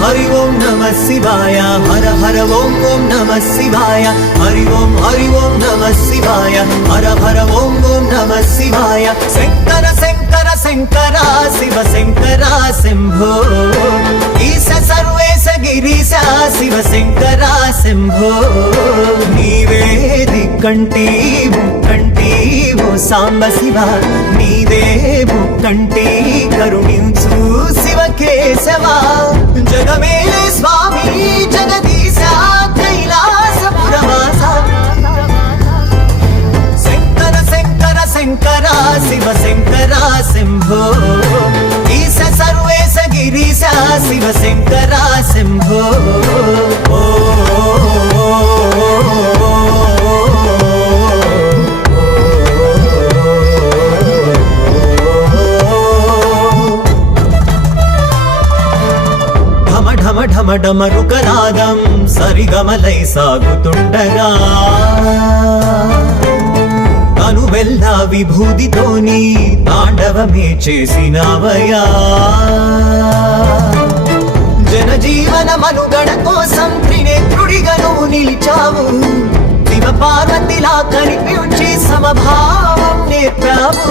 हरि ओम नमः शिवाय हर हर ओम ओम नमः शिवाय हरि ओम नमः शिवाय हर हर ओम नमः शिवाय शंकर शंकर शंकर शिव शंकर शंभो ईश सर्वेश गिरीश शिव शंकर शंभो नीवे दिक्कंटी मुक्कंटी वो सांब शिव नीवे मुक्कंटी करुणिंचु शिव केशवा जगमेले स्वामी जगदीश कैलासपुरवास शंकर शंकर शंकर शिव शंकर शंभो ईश सर्वेश गिरीश शिव शंकर शंभो ఢమ డమరుకనాదం సరిగమలై సాగుతుండగా కనువెల్ల విభూతితోని తాండవమే చేసినవయా జనజీవన మనుగడ కోసం త్రినేత్రుడిగా నువ్వు నిలిచావు శివ పార్వతిలా కనిపించి సమభావం నేర్పావు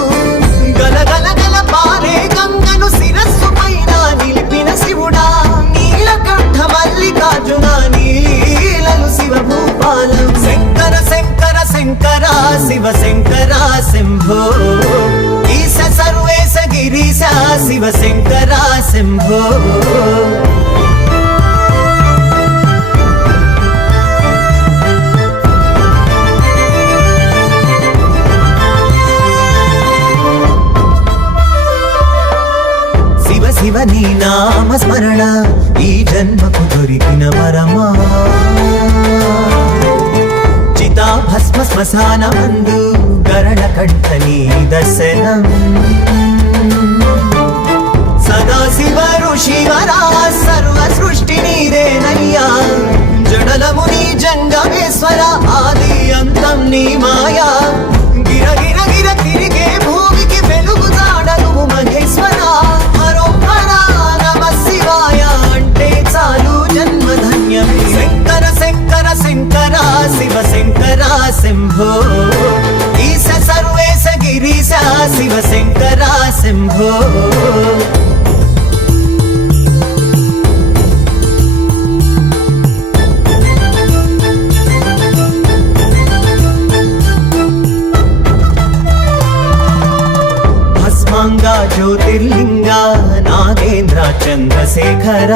గలగల గల పారే గంగను శిరస్సు పైన నిలిపిన శివుడా నీలకంఠ మల్లికార్జున నీలలు శివ భూపాలం శంకర శంకర శంకర శివ శంకర శంభో ఈశ సర్వేశ గిరీశ శివ శంకర శంభో శివ నీ నామ స్మరణ ఈ జన్మకు దొరికిన వరమా చితా భస్మ శ్మశాన మందు గరణ కంఠ నీ దర్శనం సదాశివ ఋషివరా సర్వ సృష్టి నీదేనయ్యా జడలము నీ జంగమేశ్వర ఆది అంతం నీ మాయా గిర గిర గిర తిరిగే భూమికి వెలుగు జాడను మహేశ్వర శంకర శంకర శంకర శివ శంకర శంభో ఈశ సర్వేశ గిరీశ శివ శంకర శంభో భస్మాంగ జ్యోతిర్లింగ నాగేంద్ర చంద్రశేఖర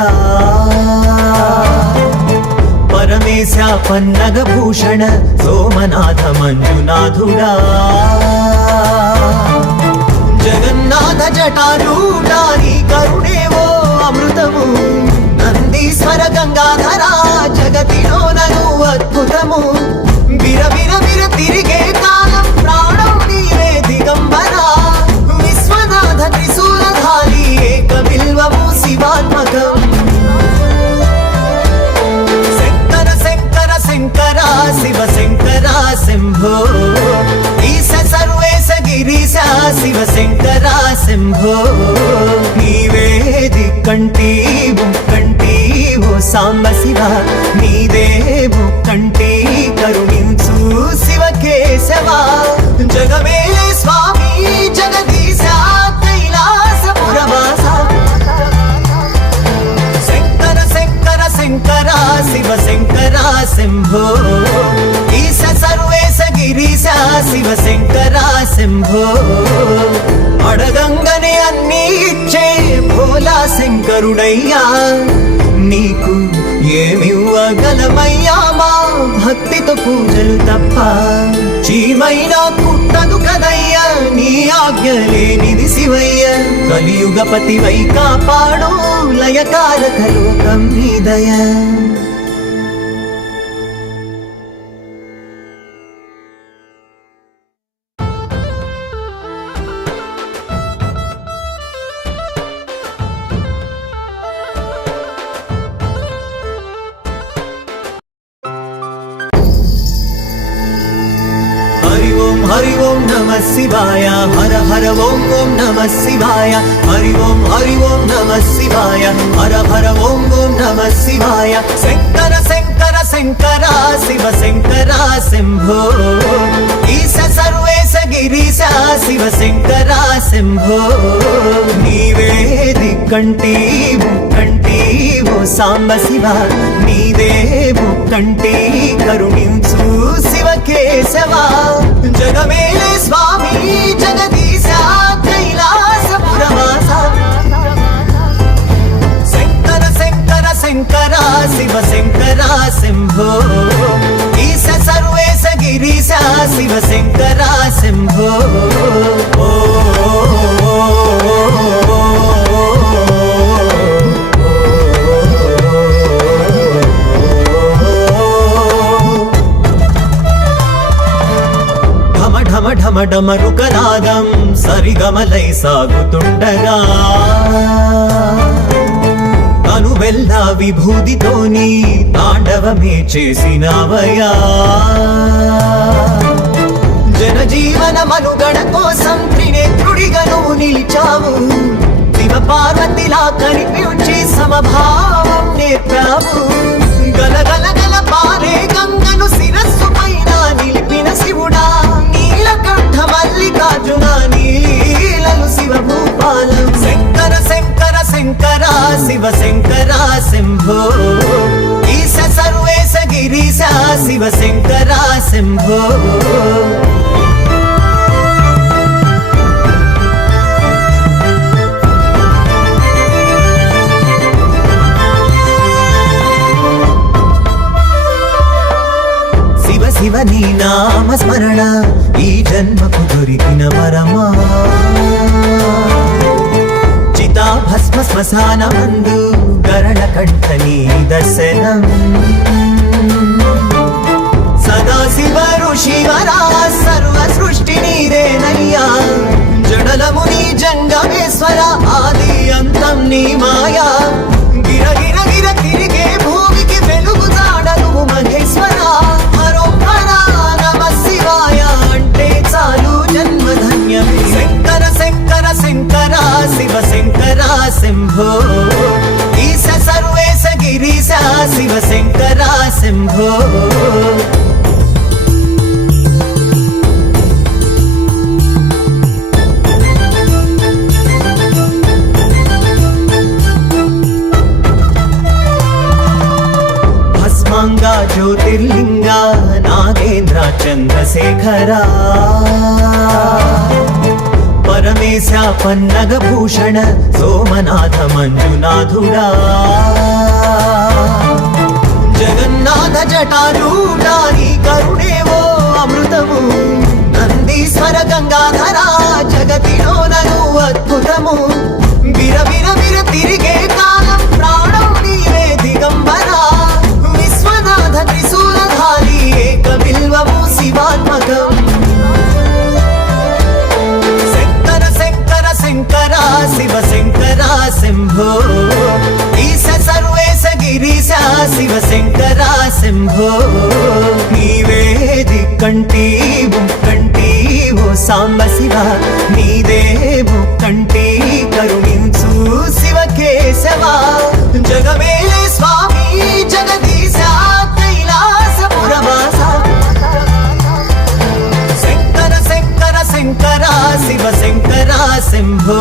పరమేశ పన్నగ భూషణ సోమనాథ మంజునాథుడా జగన్నాథ జటారూఢా నీ కరుణేవో అమృతము నందీశ్వర గంగాధర జగతిలోనను అద్భుతము విర విర విర తిరిగే కాలం ప్రాణం నీవే దిగంబర విశ్వనాథ త్రిశూలధారి ఏక బిల్వము శివాత్మకం శంకర శివ శంకర శంభో ఈశ సర్వేశ గిరీశ శివ శంకర శంభో నీవే దిక్కంటి ముక్కంటి ఓ సాంబ శివ నీదే ముక్కంటి కరుణించు శివ కేశవ జగమేలే స్వామి జగదీశ కైలాసపురవాస శంకర శంకర శంకర శివ శంకర శంభో ఈశ సర్వేశ గిరీశ శివ శంకర శంభో అడగంగనే అన్నీ ఇచ్చే భోలా శంకరుడయ్యా నీకు ఏమివ్వగలమయ్యా మా భక్తితో పూజలు తప్ప చీమైనా కుట్టదు కదయ్యా నీ ఆజ్ఞ లేనిది శివయ్య కలియుగపతి వై కాపాడు లయకారక లోకం నీ దయ हरि ओम नमः शिवाय हर हर ओम ओम नमः शिवाय हरि ओम नमः శివాయ హర హర ఓం ఓం నమః శివాయ శంకర శంకర శంకర శివ శంకర శంభో ఈశ సర్వేశ గిరీశ శివ శంకర శంభో నీవే దిక్కంటి ముక్కంటి ఓ సాంబ శివ నీవే ముక్కంటి కరుణించు శివ కేశవ జగమేలే స్వామి జగదీశ కైలాసపురవాస శంకర శంకర శంకర శివ శంకర శంభో ఈశ సర్వేశ గిరీశ శివ శంకర శంభో ఢమ ఢమ డమరుకనాదం సరిగమలై సాగుతుండగా అనువెల్ల విభూతితోని తాండవమే చేసినవయా జనజీవన మనుగడ కోసం త్రినేత్రుడిగా నువ్వు నిలిచావు శివ పార్వతిలా కనిపించి సమభావం నేర్పావు గలగల గల పారే గంగను శిరస్సు పైన నిలిపిన శివుడా నీలకంఠ మల్లికార్జున నీలలు శివ భూపాలం శంకర శంకర శంకర శివ శంకర శంభో ఈశ సర్వేశ గిరీశ శివ శంకర శంభో శివ నీ నామ స్మరణ ఈ జన్మకు దొరికిన వరమా చితా భస్మ శ్మశాన మందు గరళ కంఠ నీ దర్శనం సదా శివ ఋషివరా సర్వ సృష్టి నీదేనయ్యా జడలము నీ జంగమేశ్వర ఆది అంతం నీ మాయా గిర గిర గిర తిరిగే భూమికి వెలుగు జాడలు మహేశ్వర శంకర శంకర శంకర శివ శంకర శంభో ఈశ సర్వేశ గిరీశ శివ శంకర శంభో భస్మాంగ జ్యోతిర్లింగ నాగేంద్ర చంద్రశేఖరా పరమేశ పన్నగ భూషణ సోమనాథ మంజునాథుడా జగన్నాథ జటారూఢా నీ కరుణేవో అమృతము నందీశ్వర గంగాధరా జగతిలోనను అద్భుతము విర విర విర తిరిగే కాలం ప్రాణం నీవే దిగంబరా విశ్వనాథ త్రిశూలధారి ఏక బిల్వము శివాత్మకం శంకర శివ శంకర శంభో ఈశ సర్వేశ గిరీశ శివ శంకర శంభో నీవే దిక్కంటి ముక్కంటి ఓ సాంబ శివ నీదే ముక్కంటి కరుణించు శివ కేశవ జగమేలే స్వామి జగదీశ కైలాసపురవాస శంకర శంకర శంకర శివ శంకర శంభో